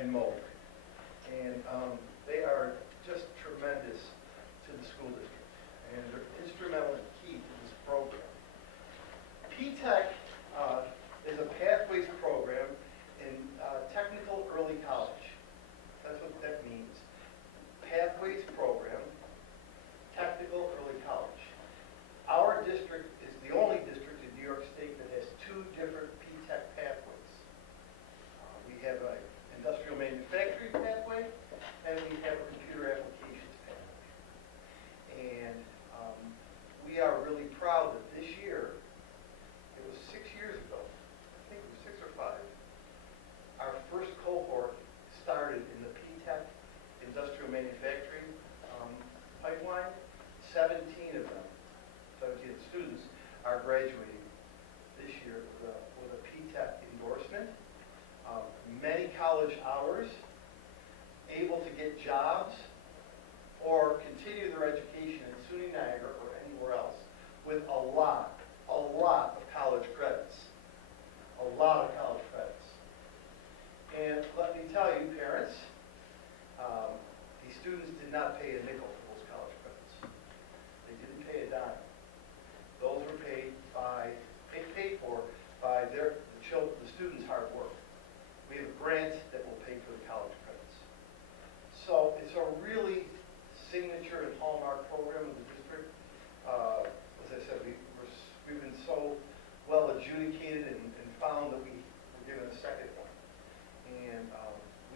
and MOAC. And they are just tremendous to the school district. And they're instrumental and key to this program. PTech is a pathways program in technical early college. That's what that means. Pathways program, technical early college. Our district is the only district in New York State that has two different PTech pathways. We have an industrial manufacturing pathway, and we have a computer applications pathway. And we are really proud that this year, it was 6 years ago, I think it was 6 or 5, our first cohort started in the PTech industrial manufacturing pipeline. 17 of them, 17 students, are graduating this year with a PTech endorsement. Many college hours, able to get jobs, or continue their education at SUNY Niagara or anywhere else with a lot of college credits. A lot of college credits. And let me tell you, parents, these students did not pay a nickel for those college credits. They didn't pay a dime. Those were paid for by the students' hard work. We have a grant that will pay for the college credits. So it's a really signature and hallmark program of the district. As I said, we've been so well adjudicated and found that we were given a second one. And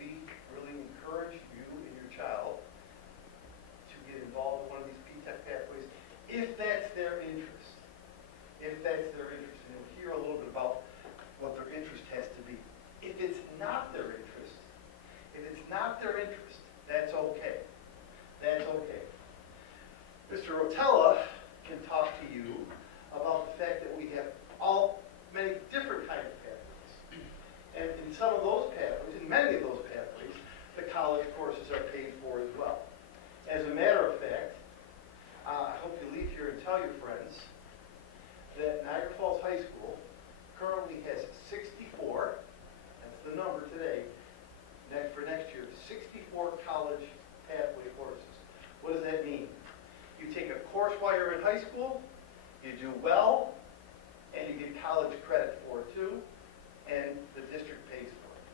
we really encourage you and your child to get involved in one of these PTech pathways if that's their interest. If that's their interest. And you'll hear a little bit about what their interest has to be. If it's not their interest, that's okay. That's okay. Mr. Rotella can talk to you about the fact that we have many different kinds of pathways. And in some of those pathways, in many of those pathways, the college courses are paid for as well. As a matter of fact, I hope you leave here and tell your friends that Niagara Falls High School currently has 64, that's the number today, for next year, 64 college pathway courses. What does that mean? You take a course while you're in high school, you do well, and you get college credit for it too, and the district pays for it.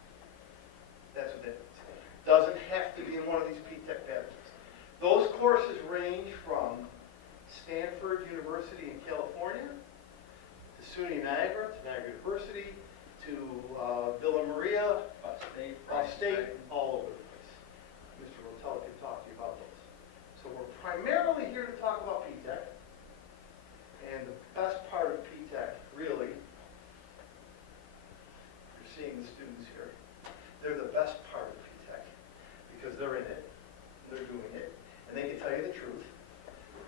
That's what that means. Doesn't have to be in one of these PTech pathways. Those courses range from Stanford University in California, to SUNY Niagara, to Niagara University, to Villa Maria, State, all over the place. Mr. Rotella can talk to you about those. So we're primarily here to talk about PTech. And the best part of PTech, really, you're seeing the students here. They're the best part of PTech because they're in it, they're doing it, and they can tell you the truth.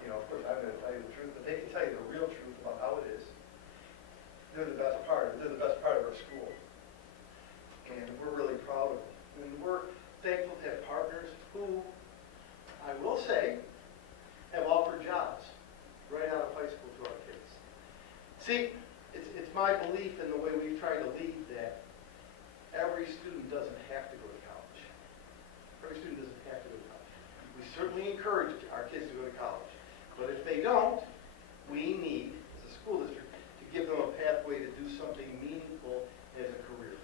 You know, of course, I'm going to tell you the truth, but they can tell you the real truth about how it is. They're the best part. They're the best part of our school. And we're really proud of them. And we're thankful to have partners who, I will say, have offered jobs right out of high school to our kids. See, it's my belief in the way we've tried to lead that every student doesn't have to go to college. Every student doesn't have to go to college. We certainly encourage our kids to go to college. But if they don't, we need, as a school district, to give them a pathway to do something meaningful as a career.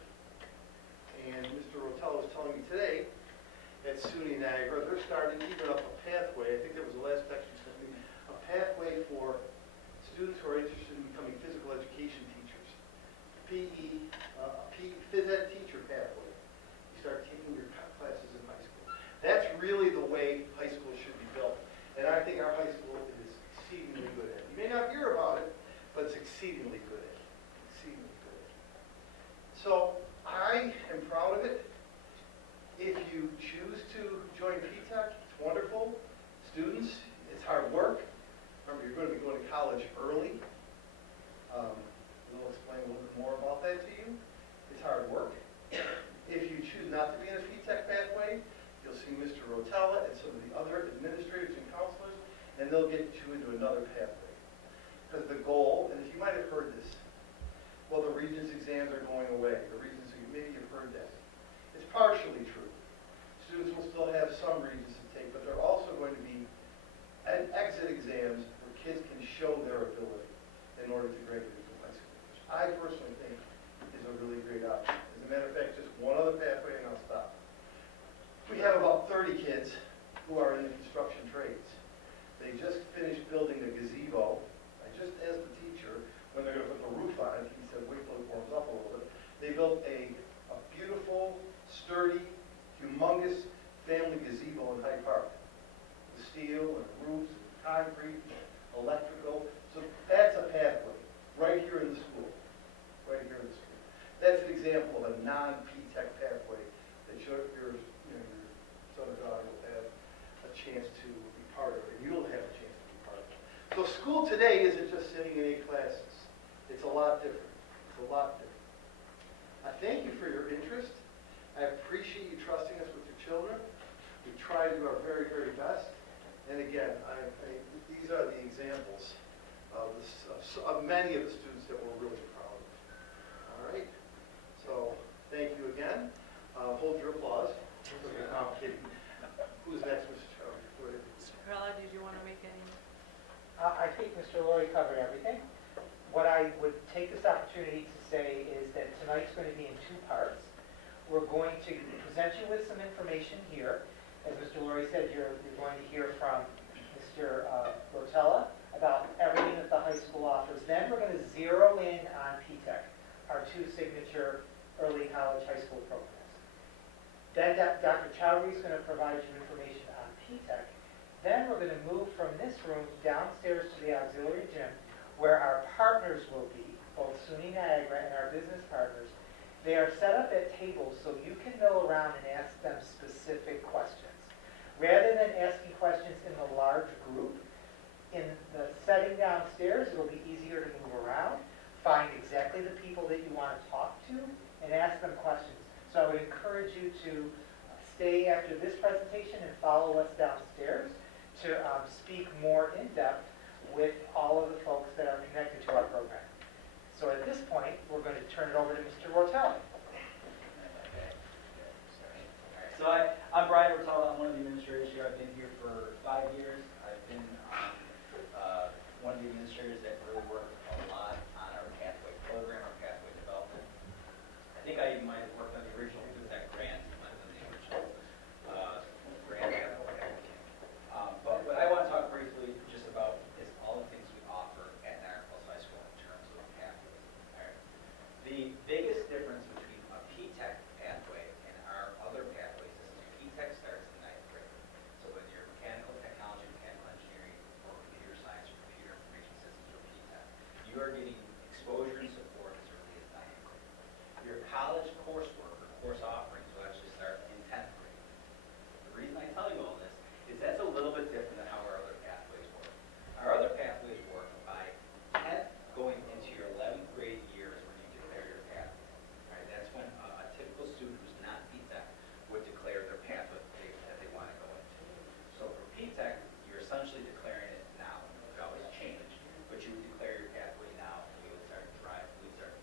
And Mr. Rotella was telling me today at SUNY Niagara, they're starting even up a pathway, I think that was the last text you sent me, a pathway for students who are interested in becoming physical education teachers. Phys ed teacher pathway. You start taking your classes in high school. That's really the way high school should be built. And I think our high school is exceedingly good at it. You may not hear about it, but it's exceedingly good at it. Exceedingly good at it. So I am proud of it. If you choose to join PTech, it's wonderful. Students, it's hard work. Remember, you're going to be going to college early. We'll explain a little bit more about that to you. It's hard work. If you choose not to be in a PTech pathway, you'll see Mr. Rotella and some of the other administrators and counselors, and they'll get you into another pathway. Because the goal, and you might have heard this, well, the Regents exams are going away. The Regents, maybe you've heard that. It's partially true. Students will still have some reasons to take, but there are also going to be exit exams where kids can show their ability in order to graduate from high school, which I personally think is a really great option. As a matter of fact, just one other pathway and I'll stop. We have about 30 kids who are in the construction trades. They just finished building a gazebo. I just asked the teacher when they're going to put the roof on it. He said, wait till it warms up a little bit. They built a beautiful, sturdy, humongous family gazebo in Hyde Park. The steel and roofs, and concrete, electrical. So that's a pathway right here in the school. Right here in the school. That's an example of a non-PTech pathway that your son or daughter will have a chance to be part of, and you'll have a chance to be part of it. So school today isn't just sitting in 8 classes. It's a lot different. It's a lot different. I thank you for your interest. I appreciate you trusting us with your children. We try to do our very, very best. And again, these are the examples of many of the students that we're really proud of. All right? So thank you again. Hold your applause. No, I'm kidding. Who's next, Mr. Charlie? Mr. Perla, did you want to make any? I think Mr. Laurie covered everything. What I would take this opportunity to say is that tonight's going to be in 2 parts. We're going to present you with some information here. As Mr. Laurie said, you're going to hear from Mr. Rotella about everything that the high school offers. Then we're going to zero in on PTech, our 2 signature early college high school programs. Then Dr. Chowdhury is going to provide you information on PTech. Then we're going to move from this room downstairs to the auxiliary gym, where our partners will be, both SUNY Niagara and our business partners. They are set up at tables so you can mill around and ask them specific questions. Rather than asking questions in the large group, in the setting downstairs, it'll be easier to move around, find exactly the people that you want to talk to, and ask them questions. So I would encourage you to stay after this presentation and follow us downstairs to speak more in depth with all of the folks that are connected to our program. So at this point, we're going to turn it over to Mr. Rotella. So I'm Brian Rotella. I'm one of the administrators here. I've been here for 5 years. I've been one of the administrators that really worked a lot on our pathway program, our pathway development. I think I even might have worked on the original PTech grant. Might have been the original grant. But what I want to talk briefly just about is all the things we offer at Niagara Falls High School in terms of pathways. All right. The biggest difference between a PTech pathway and our other pathways is PTech starts in 9th grade. So whether you're mechanical technology, mechanical engineering, or computer science, or computer information systems, or PTech, you are getting exposure and support as early as 9th grade. Your college coursework or course offerings will actually start in 10th grade. The reason I tell you all this is that's a little bit different than how our other pathways work. Our other pathways work by 10th going into your 11th grade year is when you declare your pathway. Right? That's when a typical student who's not PTech would declare their pathway that they want to go into. So for PTech, you're essentially declaring it now. It could always change, but you would declare your pathway now, and we would start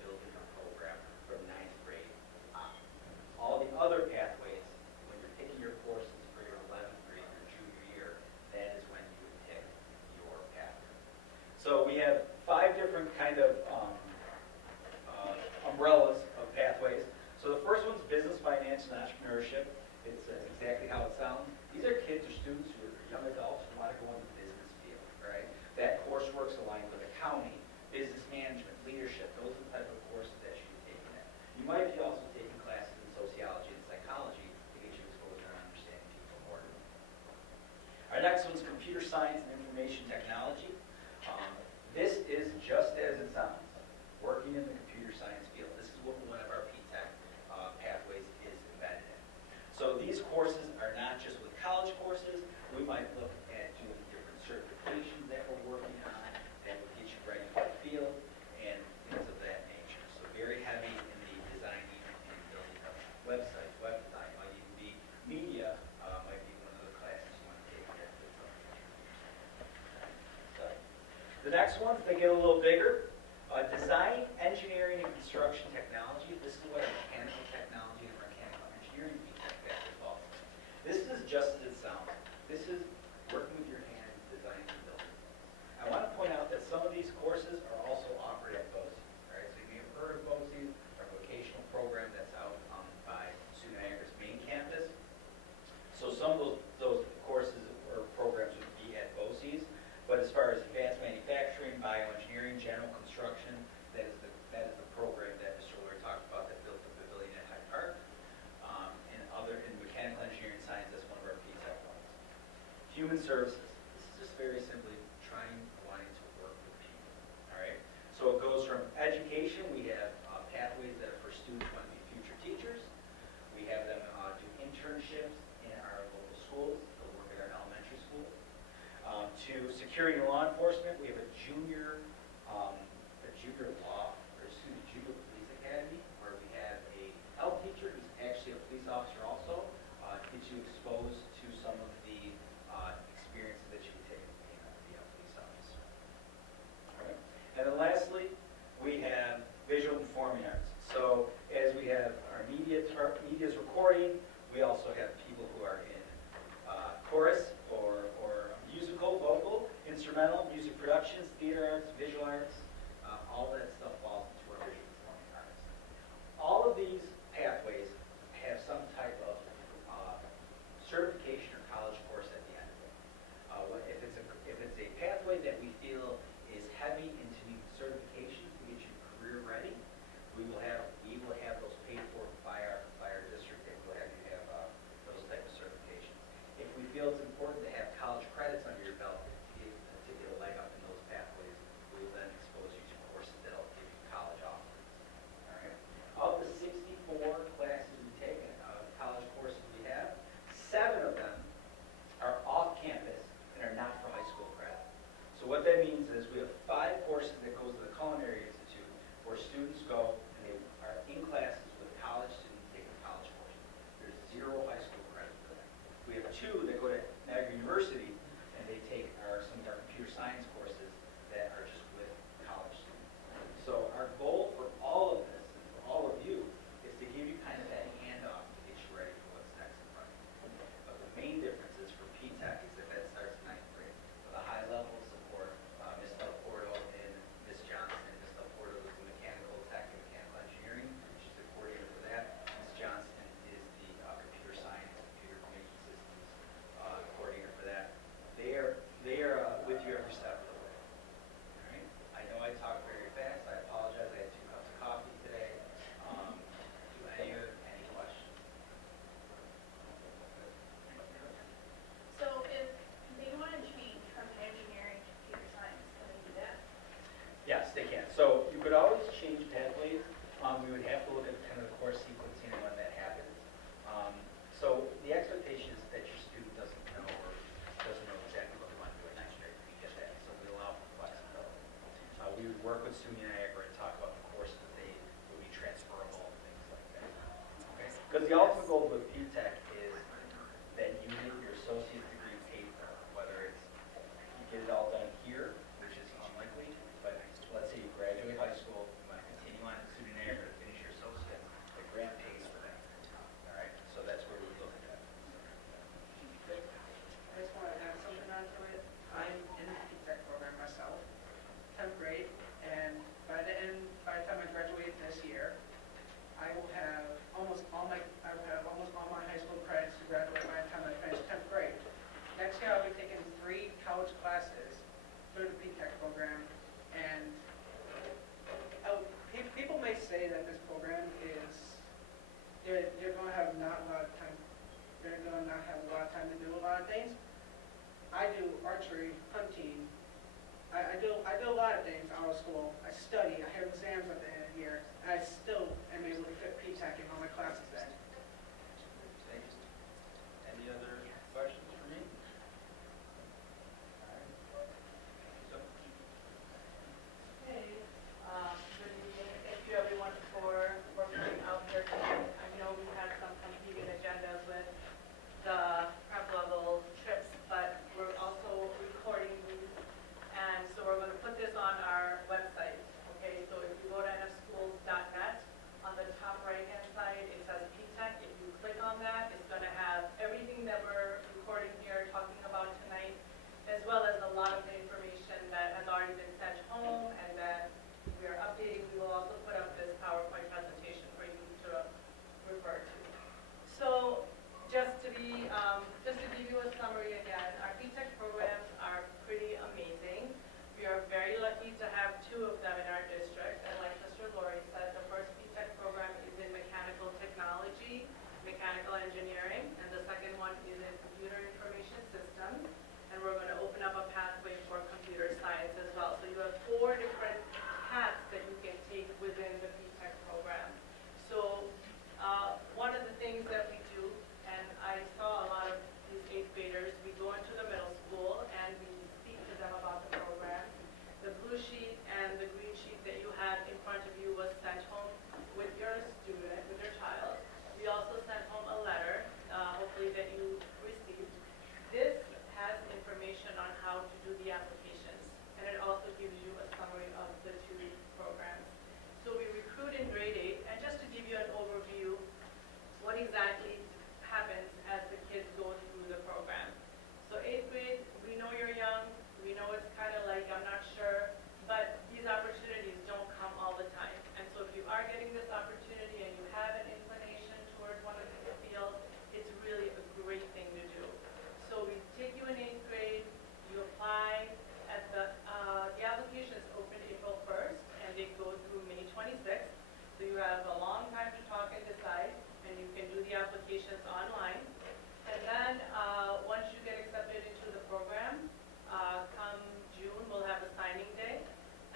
building your program from 9th grade on. All the other pathways, when you're picking your courses for your 11th grade, your junior year, that is when you would pick your pathway. So we have 5 different kind of umbrellas of pathways. So the first one's business, finance, and entrepreneurship. It's exactly how it sounds. These are kids or students who are young adults who want to go into the business field, right? That coursework's aligned with accounting, business management, leadership. Those are the type of courses that you're taking in. You might be also taking classes in sociology and psychology to get you exposed to understanding people more. Our next one's computer science and information technology. This is just as it sounds, working in the computer science field. This is what one of our PTech pathways is embedded in. So these courses are not just with college courses. We might look at doing different certifications that we're working on that would get you ready for the field and things of that nature. So very heavy in the designing and building of websites, web design, might even be media, might be one of the classes you want to take there. So the next ones, they get a little bigger. Design, engineering, and construction technology. This is what our mechanical technology and mechanical engineering just as it sounds. This is working with your hands, designing and building. I want to point out that some of these courses are also offered at BOCES, right? So you may have heard of BOCES, our vocational program that's out by SUNY Niagara's main campus. So some of those courses or programs would be at BOCES, but as far as advanced manufacturing, bioengineering, general construction, that is the program that Mr. Lloyd talked about that built the pavilion at Hyde Park. In mechanical engineering science, that's one of our PTech ones. Human services. This is just very simply wanting to work with people. All right. So it goes from education. We have pathways that are for students who want to be future teachers. We have them do internships in our local schools. They'll work at our elementary schools. To security and law enforcement, we have a junior police academy where we have a health teacher who's actually a police officer also, to get you exposed to some of the experiences that you would take being a police officer. All right. And then lastly, we have visual performing arts. So as we have our media's recording, we also have people who are in chorus or musical, vocal, instrumental, music productions, theater arts, visual arts, all that stuff falls into our visual performing arts. All of these pathways have some type of certification or college course at the end of it. If it's a pathway that we feel is heavy into certification to get you career ready, we will have those paid for by our district, and we'll have you have those type of certifications. If we feel it's important to have college credits under your belt to get a leg up in those pathways, we will then expose you to courses that will give you college offers. All right. Of the 64 classes we take, college courses we have, 7 of them are off campus and are not for high school credit. So what that means is we have 5 courses that goes to the Culinary Institute where students go and they are in classes with college students taking college courses. There's 0 high school credit for them. We have 2 that go to Niagara University and they take some of our computer science courses that are just with college students. So our goal for all of this and for all of you is to give you kind of that handoff to get you ready for what's next in front of you. But the main difference is for PTech is that starts in 9th grade with a high level of support. Ms. Delporto and Ms. Johnson. Ms. Delporto is the mechanical tech and mechanical engineering. She's the coordinator for that. Ms. Johnson is the computer science, computer information systems coordinator for that. They are with you every step of the way. All right. I know I talk very fast. I apologize. I had 2 cups of coffee today. Do any questions? So if they want to change from engineering to computer science, can they do that? Yes, they can. So you could always change pathways. We would have to look at kind of the course sequencing and when that happens. So the expectation is that your student doesn't know exactly what they want to do at next year. We get that. So we allow for flexibility. We would work with SUNY Niagara and talk about the courses that they would be transferable and things like that. Okay? Because the ultimate goal with PTech is that you get your associate's degree paid for, whether it's you get it all done here, which is unlikely, but let's say you graduate high school, you want to continue on at SUNY Niagara to finish your associate, the grant pays for that. All right, so that's where we look at that. I just want to add something onto it. I'm in the PTech program myself, 10th grade, and by the time I graduate this year, I will have almost all my high school credits to graduate by the time I finish 10th grade. Next year, I'll be taking 3 college classes through the PTech program, and people may say that this program is they're going to have not a lot of time. They're going to not have a lot of time to do a lot of things. I do archery, hunting. I do a lot of things out of school. I study. I have exams at the end of the year. And I still am able to fit PTech in all my classes then. Thank you. Any other questions for me? All right. So, Hey, good evening. Thank you everyone for working out here today. I know we had some competing agendas with the prep level trips, but we're also recording these. And so we're going to put this on our website. Okay, so if you go to nfschools.net, on the top right-hand side, it says just to give you a summary again, our PTech programs are pretty amazing. We are very lucky to have two of them in our district, and like Mr. Lori said, the first PTech program is in mechanical technology, mechanical engineering, and the second one is in computer information systems, and we're going to open up a pathway for computer science as well. So you have 4 different paths that you can take within the PTech program. So one of the things that we do, and I saw a lot of these 8th graders, we go into the middle school and we speak to them about the program. The blue sheet and the green sheet that you had in front of you was sent home with your student, with your child. We also sent home a letter, hopefully that you received. This has information on how to do the applications, and it also gives you a summary of the 2 programs. So we recruit in grade 8, and just to give you an overview, what exactly happens as the kids go through the program. So 8th grade, we know you're young, we know it's kind of like, I'm not sure, but these opportunities don't come all the time. And so if you are getting this opportunity and you have an inclination towards one of these fields, it's really a great thing to do. So we take you in 8th grade, you apply, at the applications open April 1st, and they go through May 26th. So you have a long time to talk and decide, and you can do the applications online. And then once you get accepted into the program, come June, we'll have a signing day.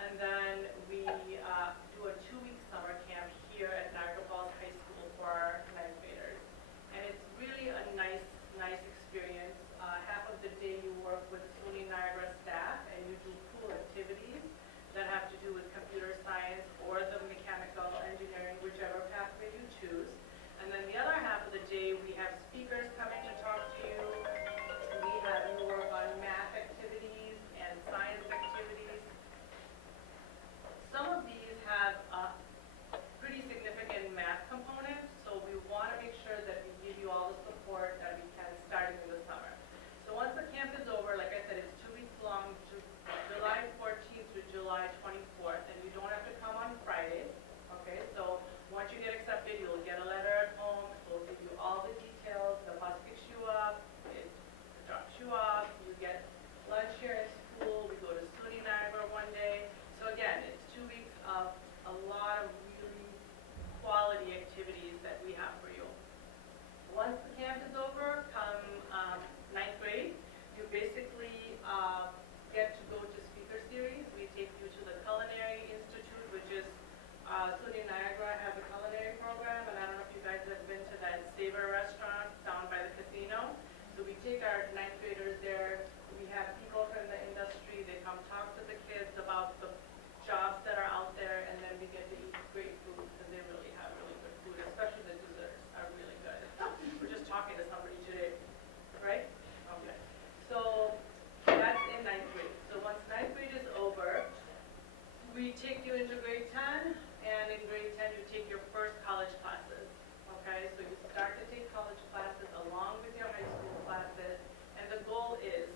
And then we do a 2-week summer camp here at Niagara Falls High School for our 9th graders. And it's really a nice experience. Half of the day you work with SUNY Niagara staff, and you do cool activities that have to do with computer science or the mechanical engineering, whichever pathway you choose. And then the other half of the day, we have speakers coming to talk to you. We have you work on math activities and science activities. Some of these have a pretty significant math component, so we want to make sure that we give you all the support that we can starting in the summer. So once the camp is over, like I said, it's 2 weeks long, to July 14th to July 24th, and you don't have to come on Fridays, okay? So once you get accepted, you'll get a letter at home. It'll give you all the details. The bus picks you up, it drops you off. You get lunch here in school. We go to SUNY Niagara one day. So again, it's 2 weeks of a lot of really quality activities that we have for you. Once the camp is over, come 9th grade, you basically get to go to speaker series. We take you to the Culinary Institute, which is SUNY Niagara has a culinary program, and I don't know if you guys have been to that Savor restaurant down by the casino. So we take our 9th graders there. We have people from the industry. They come talk to the kids about the jobs that are out there, and then we get to eat great food, because they really have really good food, especially the desserts are really good. We're just talking to somebody today, right? Okay. So that's in 9th grade. So once 9th grade is over, we take you into grade 10, and in grade 10 you take your first college classes, okay? So you start to take college classes along with your high school classes, and the goal is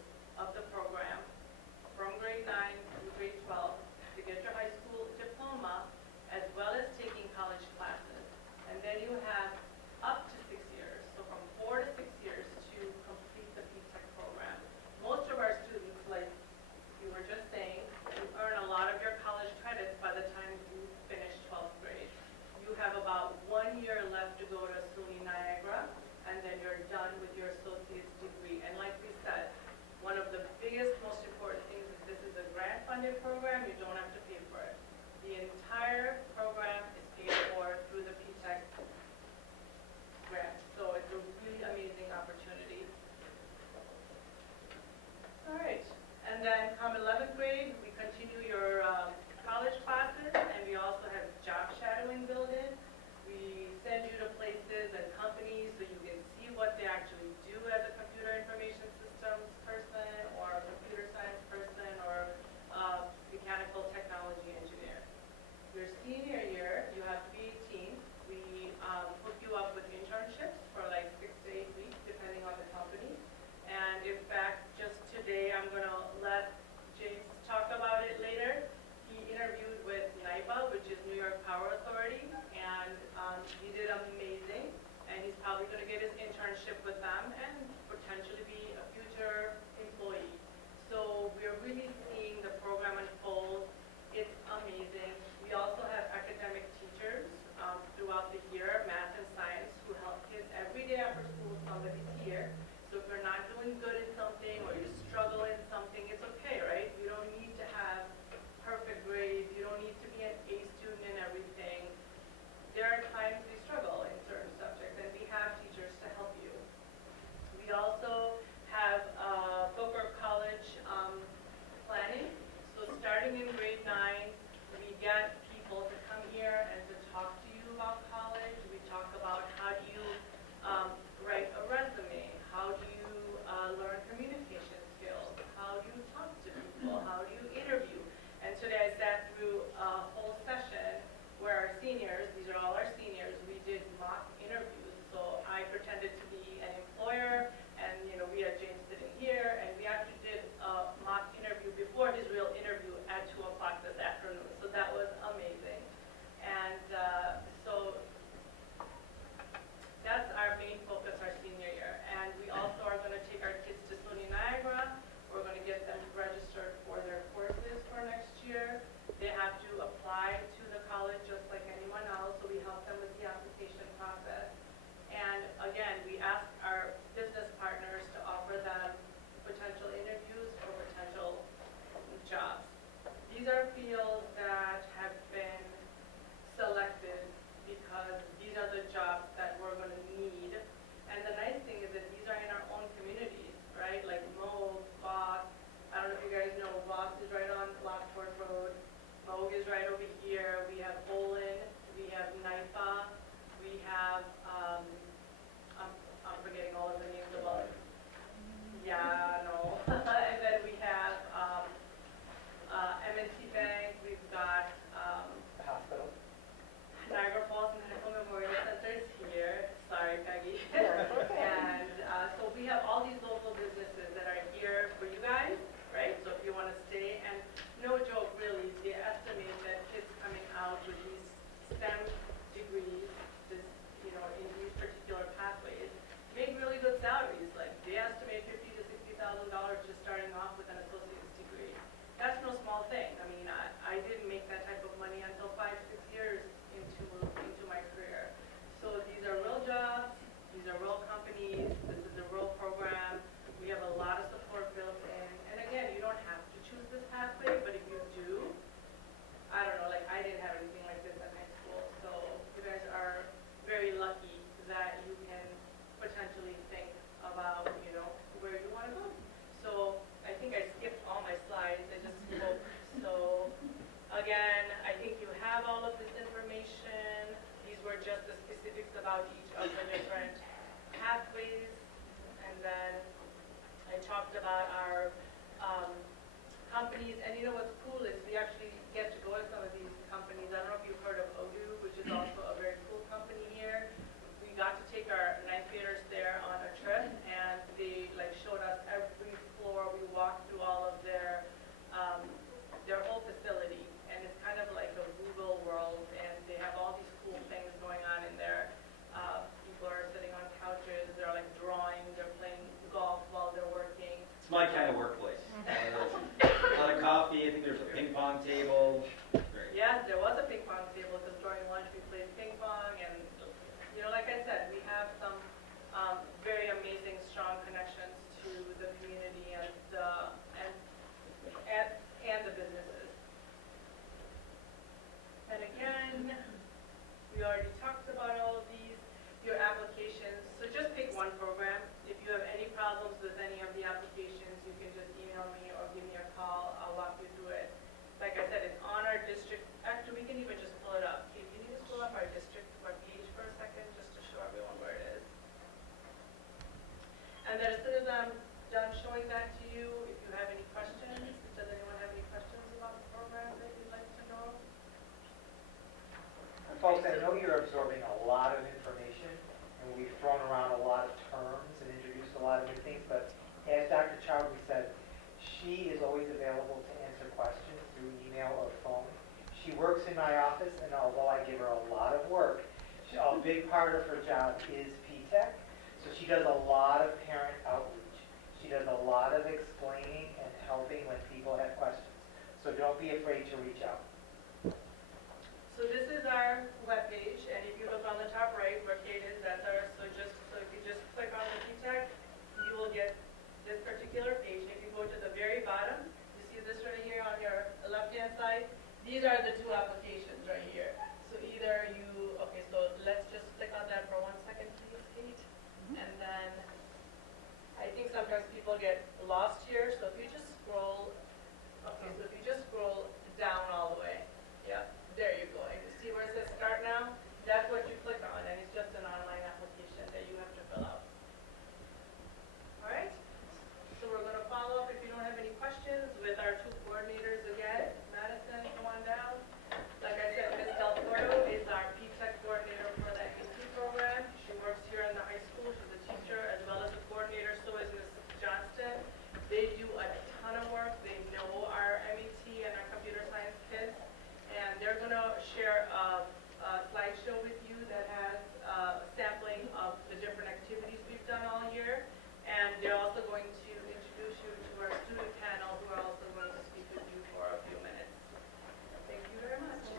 about each of the different pathways. And then I talked about our companies, and you know what's cool is we actually get to go to some of these companies. I don't know if you've heard of Odoo, which is also a very cool company here. We got to take our ninth graders there on a trip, and they like showed us every floor. We walked through all of their whole facility, and it's kind of like a Google world, and they have all these cool things going on in there. People are sitting on couches, they're like drawing, they're playing golf while they're working. It's my kind of workplace. A lot of coffee, I think there's a ping pong table. Great. Yes, there was a ping pong table, because during lunch we played ping pong, and, you know, like I said, we have some very amazing, strong connections to the community and the businesses. And again, we already talked about all of these, your applications, so just pick one program. If you have any problems with any of the applications, you can just email me or give me a call, I'll walk you through it. Like I said, it's on our district, actually, we can even just pull it up. Can you just pull up our district webpage for a second, just to show everyone where it is? And then as soon as I'm done showing that to you, if you have any questions, does anyone have any questions about the program that you'd like to know? And folks, I know you're absorbing a lot of information, and we've thrown around a lot of terms and introduced a lot of new things, but as Dr. Chowdhury said, she is always available to answer questions through email or phone. She works in my office, and although I give her a lot of work, a big part of her job is PTech, so she does a lot of parent outreach. She does a lot of explaining and helping when people have questions. So don't be afraid to reach out. So this is our webpage, and if you look on the top right where Kate is, that's our, so if you just click on the PTech, you will get this particular page. If you go to the very bottom, you see this right here on your left-hand side? These are the two applications right here. So either you, okay, so let's just click on that for 1 second, please, Kate. And then, I think sometimes people get lost here, so if you just scroll, okay, so if you just scroll down all the way, yeah, there you go. And you see where it says start now? That's what you click on, and it's just an online application that you have to fill out. All right? So we're going to follow up, if you don't have any questions, with our two coordinators again. Madison, come on down. Like I said, Ms. Del Toro is our PTech coordinator for the MET program. She works here in the high school. She's a teacher as well as a coordinator. So is Ms. Johnston. They do a ton of work. They know our MET and our computer science kids. And they're going to share a slideshow with you that has a sampling of the different activities we've done all year. And they're also going to introduce you to our student panel, who are also going to speak with you for a few minutes. Thank you very much.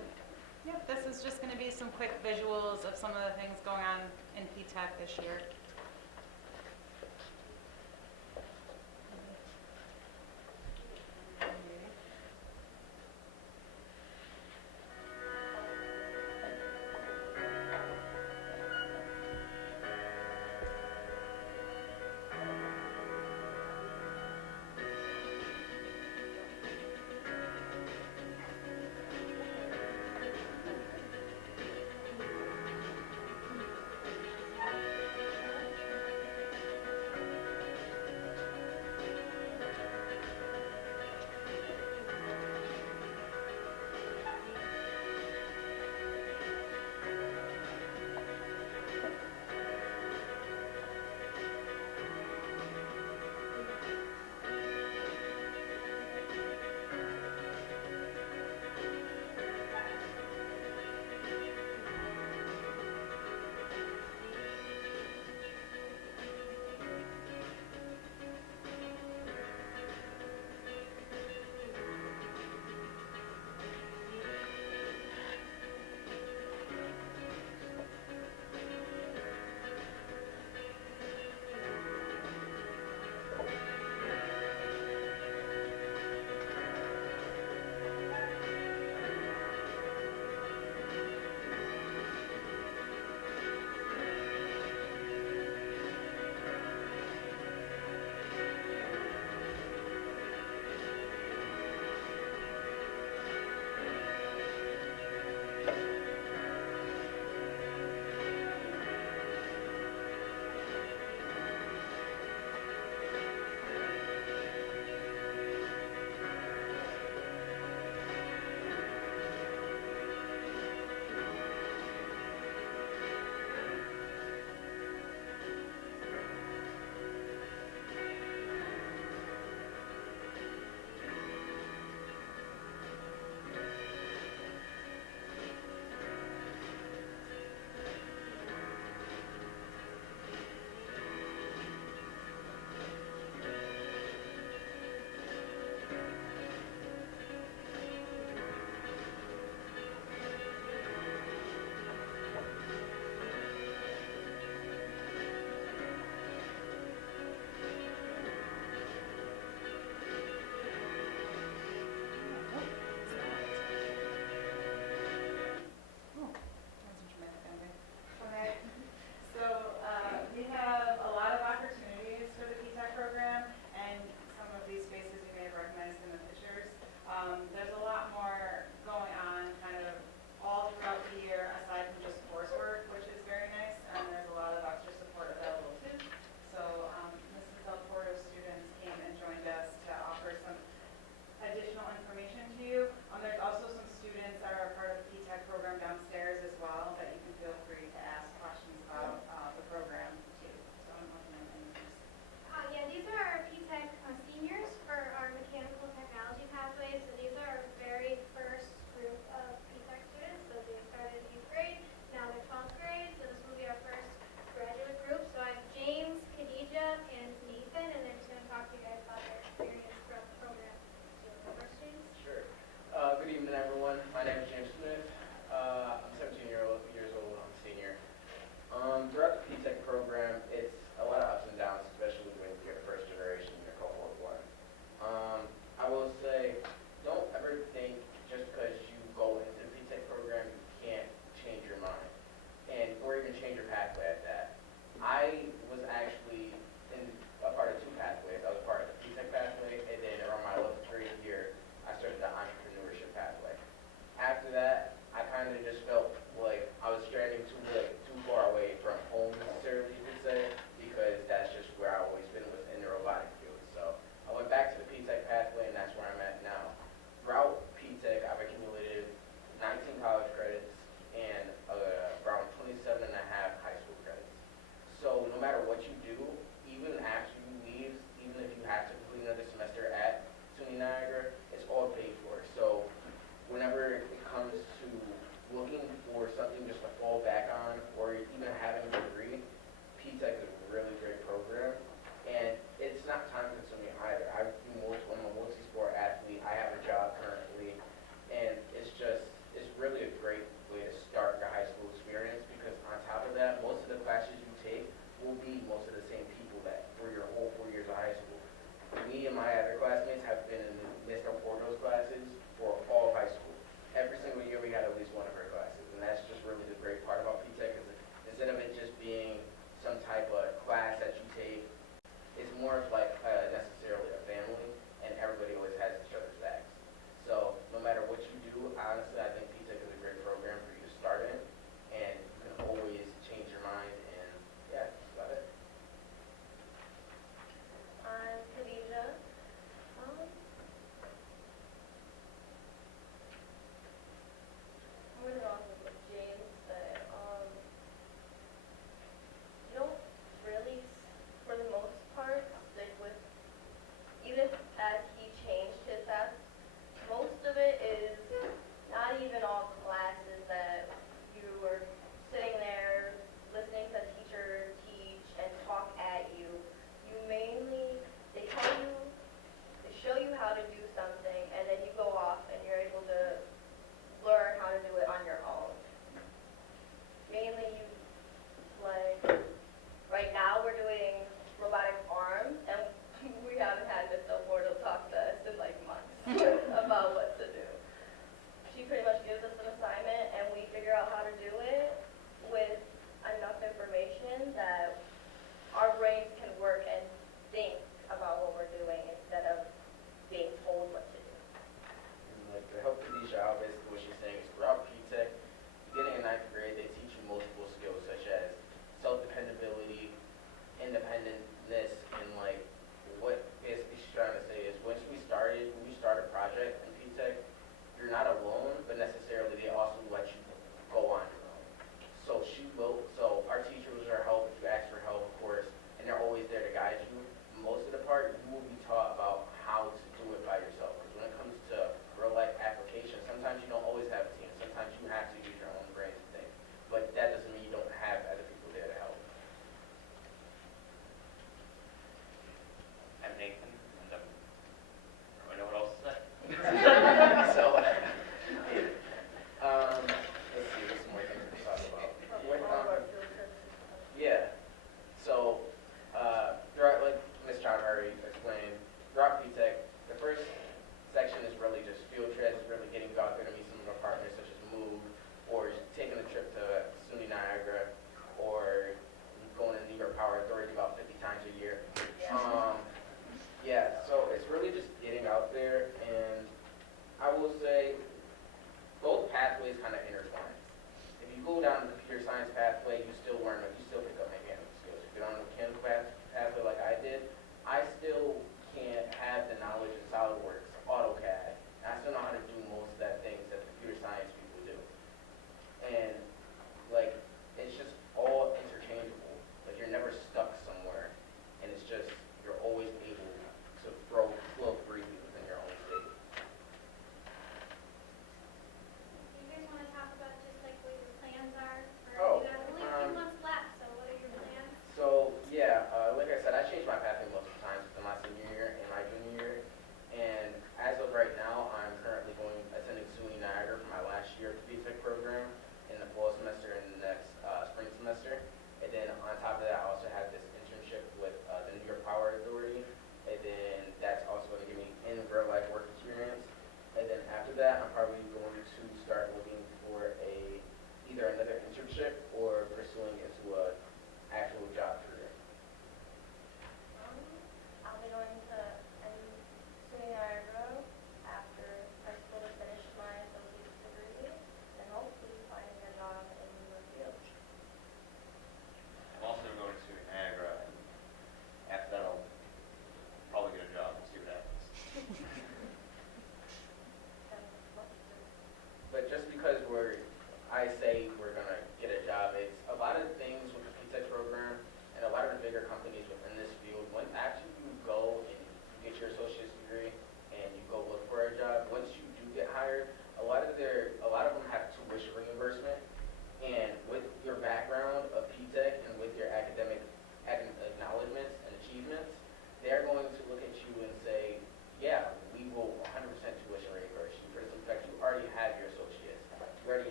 Yep, this is just going to be some quick visuals of some of the things going on in PTech this year.